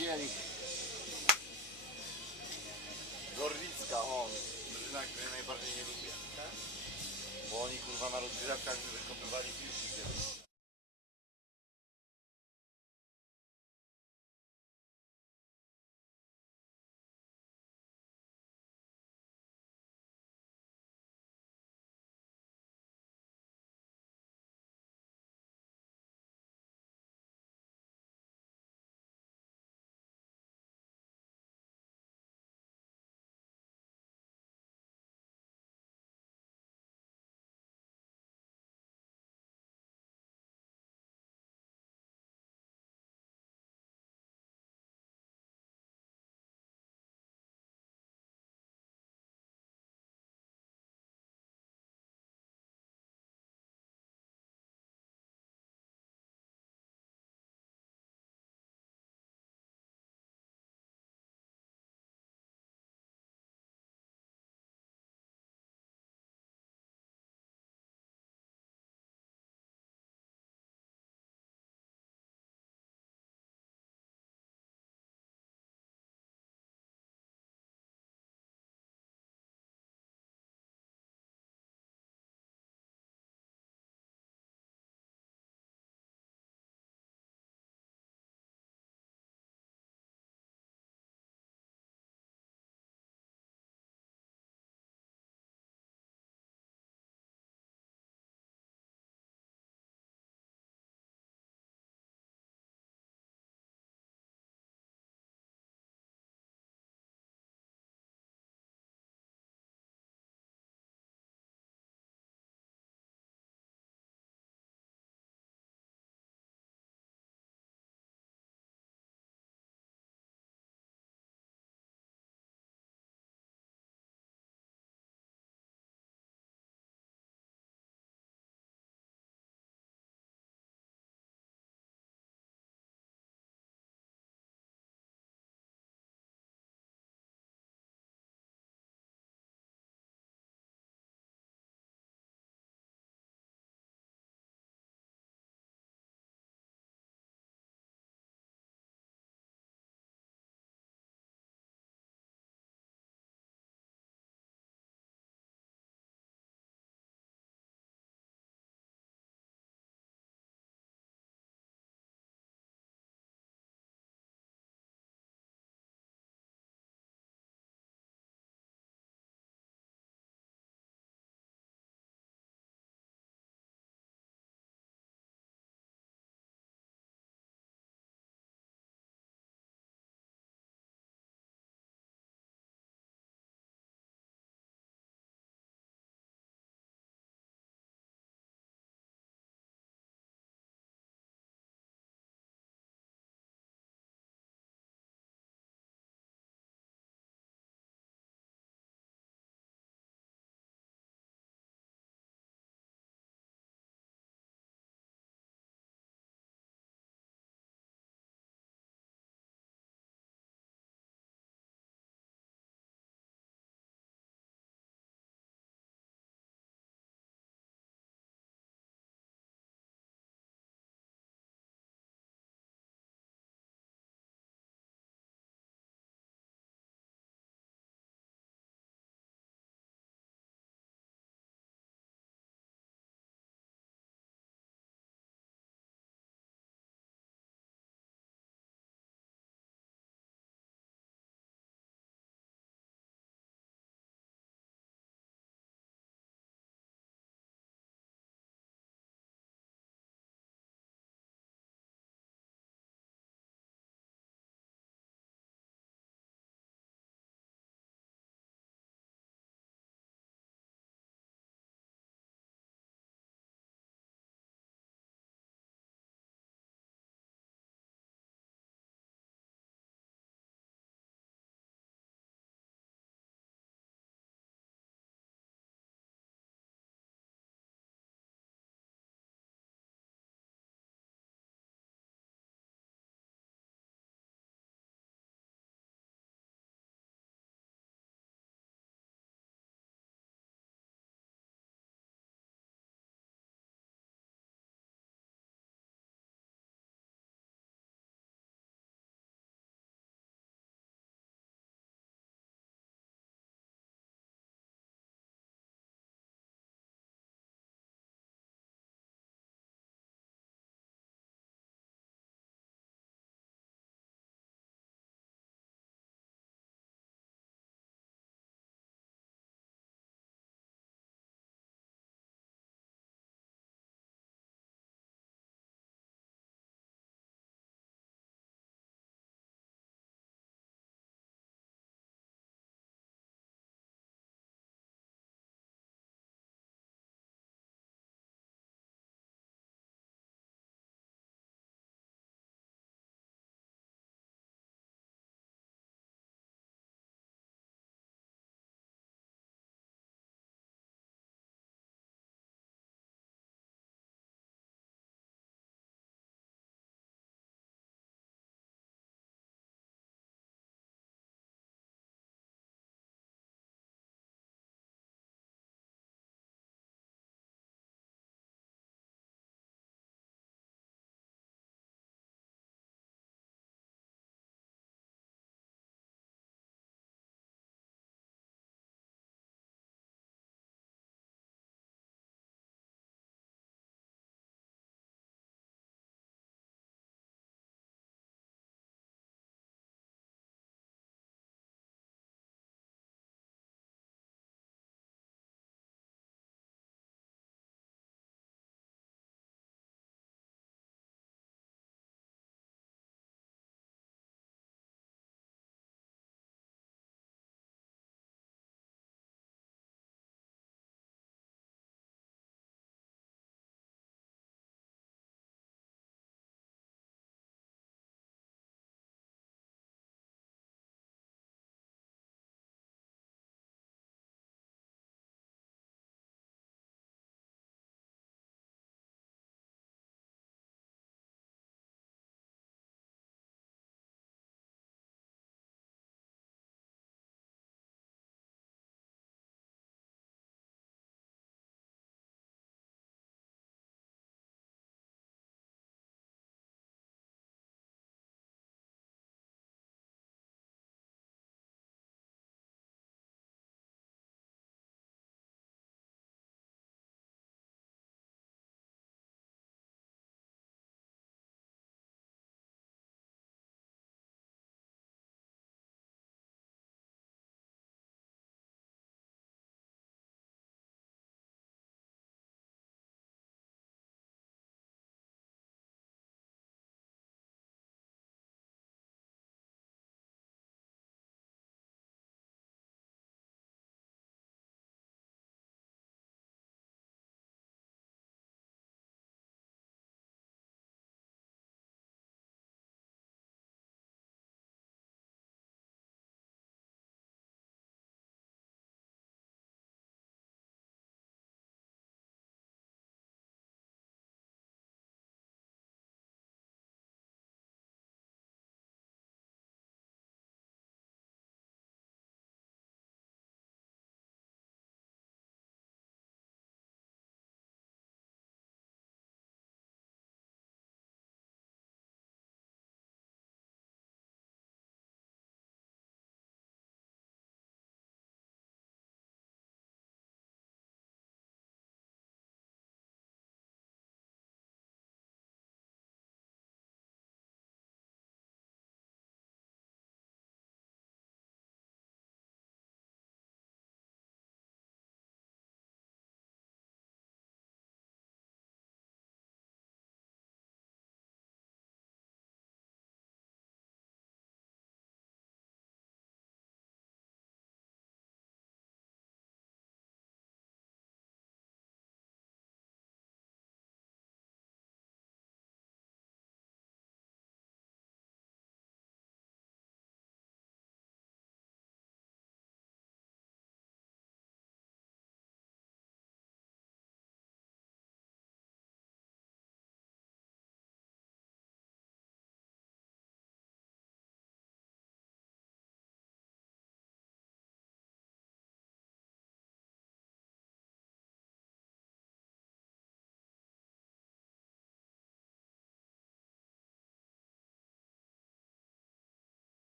dzień. Gorlicka, on. Drużyna, której najbardziej nie lubię. Bo oni kurwa na rozgrzewkach wykopywali piłki kiedyś.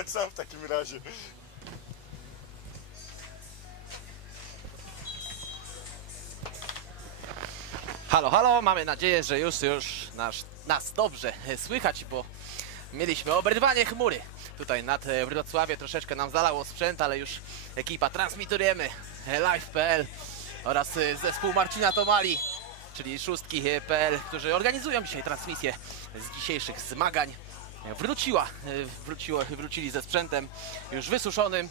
Spróbować sam w takim razie. Halo, halo, mamy nadzieję, że już, już nasz, nas dobrze słychać, bo mieliśmy oberwanie chmury. Tutaj nad e, Wrocławie troszeczkę nam zalało sprzęt, ale już ekipa transmitujemy e, live.pl oraz e, zespół Marcina Tomali, czyli szóstki.pl, którzy organizują dzisiaj transmisję z dzisiejszych zmagań. E, Wróciła, e, wróciło, wrócili ze sprzętem już wysuszonym.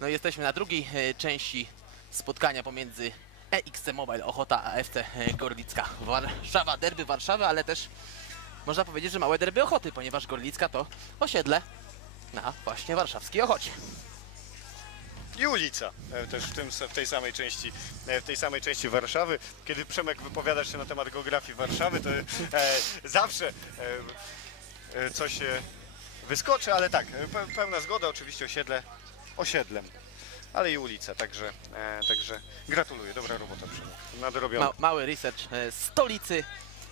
No i jesteśmy na drugiej e, części spotkania pomiędzy EXC Mobile Ochota a FC Gorlicka Warszawa, derby Warszawy, ale też można powiedzieć, że małe derby Ochoty, ponieważ Gorlicka to osiedle na właśnie warszawskiej Ochocie. I ulica, e, też w, tym, w tej samej części, e, w tej samej części Warszawy. Kiedy Przemek wypowiadasz się na temat geografii Warszawy, to e, zawsze e, e, coś e, wyskoczy, ale tak, e, pe, pełna zgoda, oczywiście osiedle osiedlem, ale i ulica, także, e, także gratuluję, dobra robota Przemek, nadrobiona. Ma, mały research e, stolicy.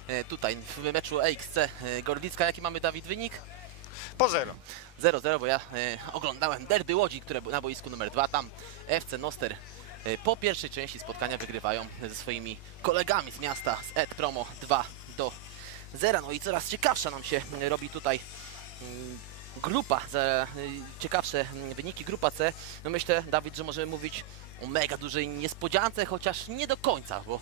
E, Tutaj w meczu EXC e, Gorlicka, jaki mamy Dawid wynik? Po zero. 0-0, bo ja e, oglądałem derby Łodzi, które na boisku numer 2. Tam FC Noster e, po pierwszej części spotkania wygrywają ze swoimi kolegami z miasta z Ed Promo 2 do 0. No i coraz ciekawsza nam się robi tutaj mm, grupa, y, ciekawsze mm, wyniki. Grupa C, no myślę Dawid, że możemy mówić o mega dużej niespodziance, chociaż nie do końca, bo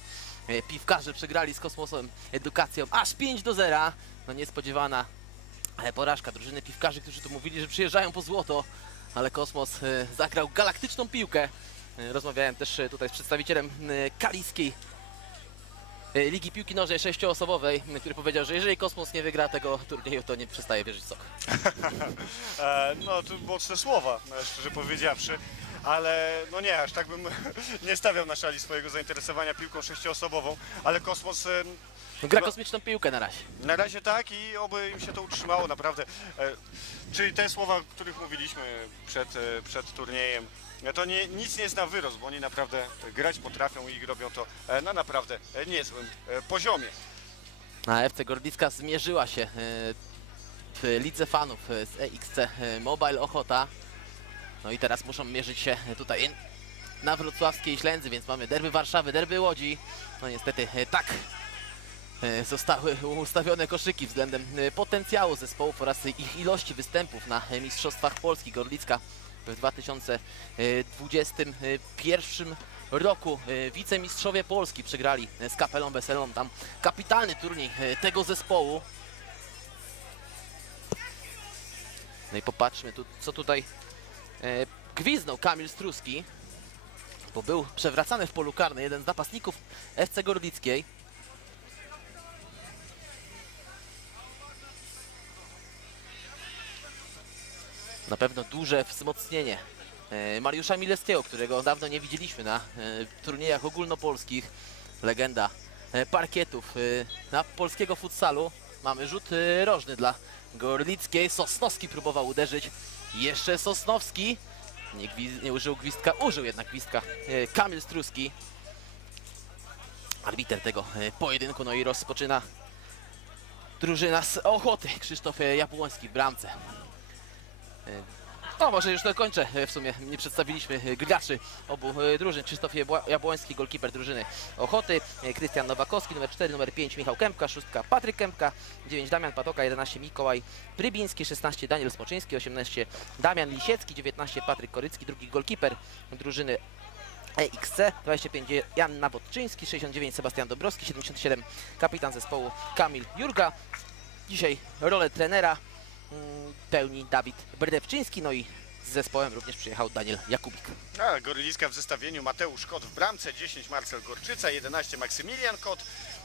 e, piwkarze przegrali z Kosmosem Edukacją aż 5 do 0. No niespodziewana E, porażka drużyny piwkarzy, którzy tu mówili, że przyjeżdżają po złoto, ale Kosmos e, zagrał galaktyczną piłkę. Rozmawiałem też tutaj z przedstawicielem kaliskiej Ligi Piłki Nożnej sześcioosobowej, który powiedział, że jeżeli Kosmos nie wygra tego turnieju, to nie przestaje wierzyć w sok. E, no, to mocne słowa, e, szczerze powiedziawszy. Ale no nie, aż tak bym nie stawiał na szali swojego zainteresowania piłką sześcioosobową, ale Kosmos e, Gra No- kosmiczną piłkę na razie. na razie tak i oby im się to utrzymało naprawdę. E, czyli te słowa, o których mówiliśmy przed, e, przed turniejem, e, to nie, nic nie jest na wyrost, bo oni naprawdę grać potrafią i robią to e, na naprawdę e, niezłym e, poziomie. A FC Gorlicka zmierzyła się e, w lidze fanów e, z EXC e, Mobile Ochota. No i teraz muszą mierzyć się tutaj na wrocławskiej Ślędzy, więc mamy derby Warszawy, derby Łodzi. No niestety e, tak e, zostały ustawione koszyki względem e, potencjału zespołów oraz ich ilości występów na e, Mistrzostwach Polski. Gorlicka w 2021 roku e, wicemistrzowie Polski przegrali e, z Kapelą Weselą. Tam kapitalny turniej e, tego zespołu. No i popatrzmy, tu, co tutaj e, gwiznął Kamil Struski, bo był przewracany w polu karnym jeden z napastników FC Gorlickiej. Na pewno duże wzmocnienie e, Mariusza Milewskiego, którego dawno nie widzieliśmy na e, turniejach ogólnopolskich. Legenda e, parkietów na polskiego futsalu. Mamy rzut rożny dla Gorlickiej. Sosnowski próbował uderzyć. Jeszcze Sosnowski. Nie, nie użył gwizdka, użył jednak gwizdka Kamil Struski. Arbiter tego pojedynku. No i rozpoczyna drużyna z Ochoty. Krzysztof Jabłoński w bramce. No może już dokończę e, w sumie. Nie przedstawiliśmy e, graczy obu e, drużyn. Krzysztof Jabłoński, golkiper drużyny Ochoty, e, Krystian Nowakowski, numer 4, numer 5 Michał Kępka, 6 Patryk Kępka, 9 Damian Patoka, 11 Mikołaj Prybiński, 16 Daniel Smoczyński, 18 Damian Lisiecki, 19 Patryk Korycki, drugi golkiper drużyny EXC, 25 Jan Nawodczyński, 69 Sebastian Dobrowski, 77 kapitan zespołu Kamil Jurga. Dzisiaj rolę trenera pełni Dawid Berdewczyński, no i z zespołem również przyjechał Daniel Jakubik. A, Gorliska w zestawieniu Mateusz Kot w bramce, 10 Marcel Gorczyca, 11 Maksymilian Kot,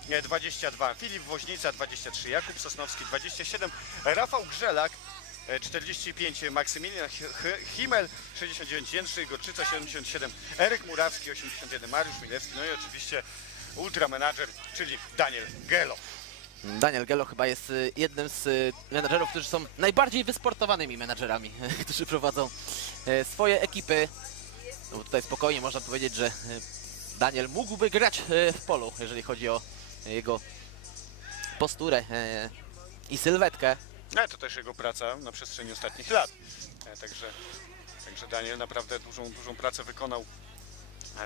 e, 22 Filip Woźnica, 23 Jakub Sosnowski, 27 Rafał Grzelak, e, 45 Maksymilian Ch- Ch- Himmel, 69 Jędrzej Gorczyca, 77 Eryk Murawski, 81 Mariusz Milewski, no i oczywiście ultramenadżer, czyli Daniel Gelo. Daniel Gelo chyba jest y, jednym z y, menadżerów, którzy są najbardziej wysportowanymi menadżerami, którzy prowadzą e, swoje ekipy. No, tutaj spokojnie można powiedzieć, że e, Daniel mógłby grać e, w polu, jeżeli chodzi o jego posturę i sylwetkę. No, to też jego praca na przestrzeni ostatnich lat. Także, także Daniel naprawdę dużą, dużą pracę wykonał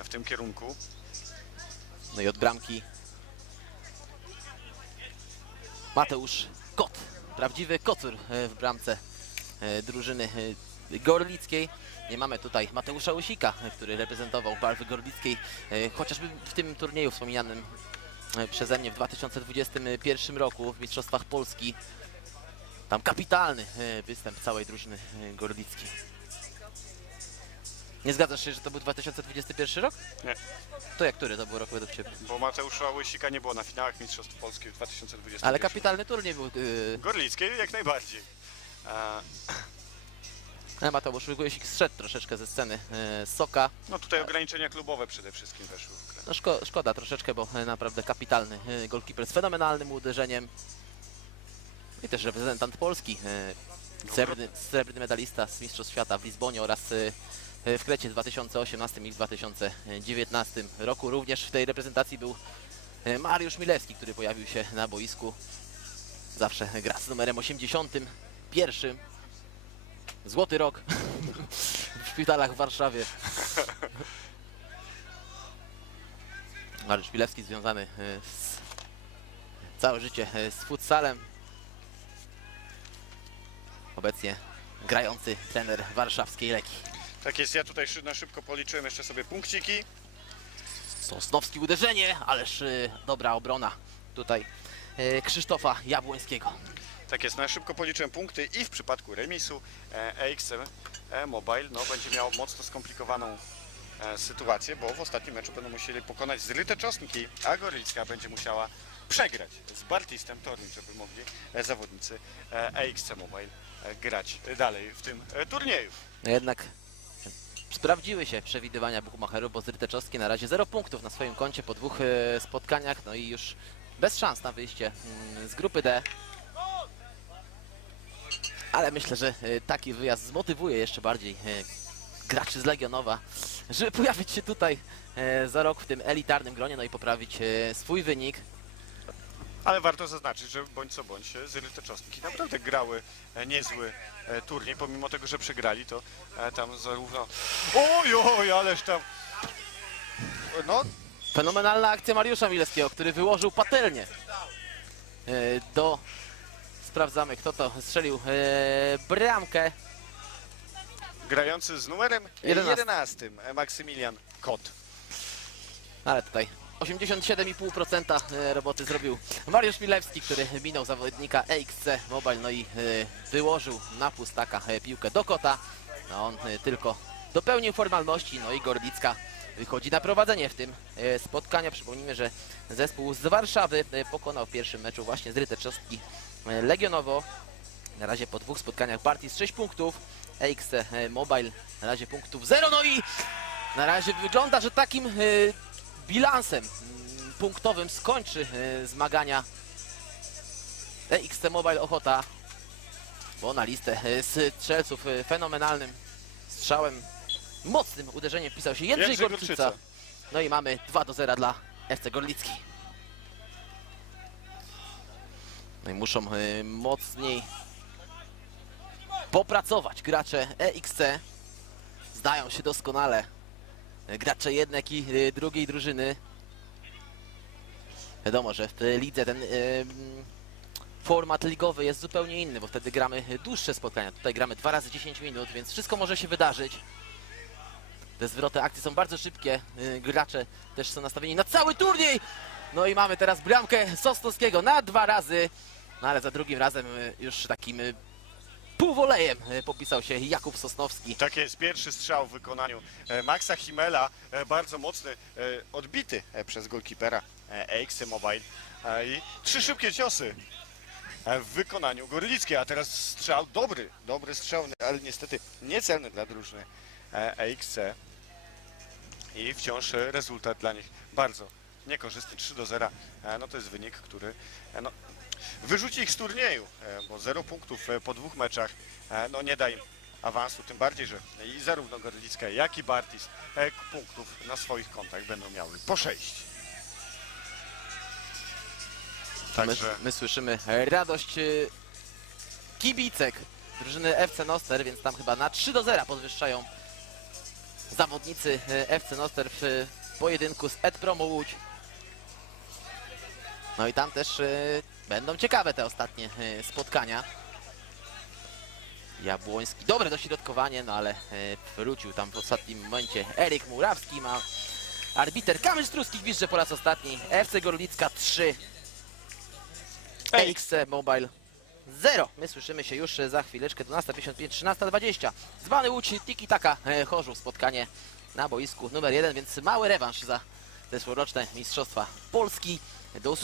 w tym kierunku. No i od bramki Mateusz Kot. Prawdziwy kocur e, w bramce e, drużyny e, gorlickiej. Nie mamy tutaj Mateusza Łysika, który reprezentował barwy gorlickiej, chociażby w tym turnieju wspomnianym przeze mnie w 2021 roku w Mistrzostwach Polski. Tam kapitalny występ całej drużyny gorlickiej. Nie zgadzasz się, że to był 2021 rok? Nie. To jak który to był rok według Ciebie? Bo Mateusza Łysika nie było na finałach Mistrzostw Polski w 2020. Ale kapitalny turniej był. Yy, Gorlickiej jak najbardziej. E, Mateusz Łysik zszedł troszeczkę ze sceny yy, Soka. No tutaj ograniczenia klubowe przede wszystkim weszły w grę. No szko, szkoda troszeczkę, bo e, naprawdę kapitalny e, golkiper z fenomenalnym uderzeniem. I też reprezentant Polski. e, Srebrny, srebrny medalista z Mistrzostw Świata w Lizbonie oraz e, w Krecie w 2018 i w 2019 roku. Również w tej reprezentacji był e, Mariusz Milewski, który pojawił się na boisku. Zawsze gra z numerem 81. Złoty rok w szpitalach w Warszawie. Mariusz Milewski związany e, z całe życie e, z futsalem. Obecnie grający trener warszawskiej Leki. Tak jest, ja tutaj na szybko policzyłem jeszcze sobie punkciki. Sosnowski uderzenie, ależ e, dobra obrona tutaj e, Krzysztofa Jabłońskiego. Tak jest, na szybko policzyłem punkty i w przypadku remisu e, EXM e, Mobile no, będzie miał mocno skomplikowaną e, sytuację, bo w ostatnim meczu będą musieli pokonać zryte czosnki, a Gorylicka będzie musiała przegrać z Bartistem Toruń, żeby mogli e, zawodnicy e, EXC Mobile e, grać dalej w tym e, turnieju. No jednak sprawdziły się przewidywania Buchmacherów, bo Zryteczowski na razie 0 punktów na swoim koncie po dwóch e, spotkaniach, no i już bez szans na wyjście mm, z grupy D. Ale myślę, że e, taki wyjazd zmotywuje jeszcze bardziej e, graczy z Legionowa, żeby pojawić się tutaj za rok w tym elitarnym gronie, no i poprawić swój wynik. Ale warto zaznaczyć, że bądź co bądź e, zryte czosnki naprawdę grały e, niezły e, turniej, pomimo tego, że przegrali, to tam zarówno... Oj, oj, ależ tam... No, Fenomenalna akcja Mariusza Milewskiego, który wyłożył patelnię do... Sprawdzamy, kto to strzelił bramkę. grający z numerem 11. 11, e, Maksymilian Kot. Ale tutaj 87,5% e, roboty zrobił Mariusz Milewski, który minął zawodnika EXC Mobile, no i e, wyłożył na pustaka e, piłkę do kota. No on tylko dopełnił formalności, no i Gorlicka wychodzi na prowadzenie w tym spotkaniu. Przypomnijmy, że zespół z Warszawy pokonał w pierwszym meczu właśnie z Ryteczowski Legionowo. Na razie po dwóch spotkaniach partii z 6 punktów. EXC Mobile na razie punktów 0, no i na razie wygląda, że takim bilansem punktowym skończy e, zmagania EXT Mobile Ochota, bo na listę e, strzelców e, fenomenalnym strzałem, mocnym uderzeniem wpisał się Jędrzej Jędrzej Gorczyca. No i mamy 2 do 0 dla FC Gorlicki. No i muszą mocniej popracować gracze EXC. Zdają się doskonale gracze jednej i e, drugiej drużyny. Wiadomo, że w lidze ten mm, format ligowy jest zupełnie inny, bo wtedy gramy dłuższe spotkania. Tutaj gramy 2 razy 10 minut, więc wszystko może się wydarzyć. Te zwroty akcji są bardzo szybkie. e, Gracze też są nastawieni na cały turniej. No i mamy teraz bramkę Sosnowskiego na dwa razy. No ale za drugim razem już takim półwolejem e, popisał się Jakub Sosnowski. Tak jest, pierwszy strzał w wykonaniu e, Maxa Himela, e, bardzo mocny, odbity przez golkipera e, EXC Mobile. I trzy szybkie ciosy w wykonaniu Gorlickiej, a teraz strzał dobry, dobry strzał, ale niestety niecelny dla drużyny e, EXC i wciąż rezultat dla nich bardzo niekorzystny, 3 do 0, E, no to jest wynik, który no, wyrzuci ich z turnieju, e, bo 0 punktów e, po dwóch meczach, e, no nie da im awansu, tym bardziej, że i zarówno Gorlicka, jak i Bartis punktów na swoich kontach będą miały po 6. My, Także my słyszymy radość kibicek drużyny FC Noster, więc tam chyba na 3 do 0 podwyższają zawodnicy FC Noster w pojedynku z Ed Promo Łódź. No i tam też będą ciekawe te ostatnie e, spotkania. Jabłoński, dobre dośrodkowanie, no ale e, wrócił tam w ostatnim momencie Eryk Murawski, ma arbiter Kamil Struski gwizdże po raz ostatni, FC Gorlicka 3, LXC Mobile 0. My słyszymy się już za chwileczkę, 12.55, 13.20. Zwany Łódź, Tiki Taka, e, Chorzów, spotkanie na boisku numer 1, więc mały rewanż za zeszłoroczne Mistrzostwa Polski. Do usłyszenia.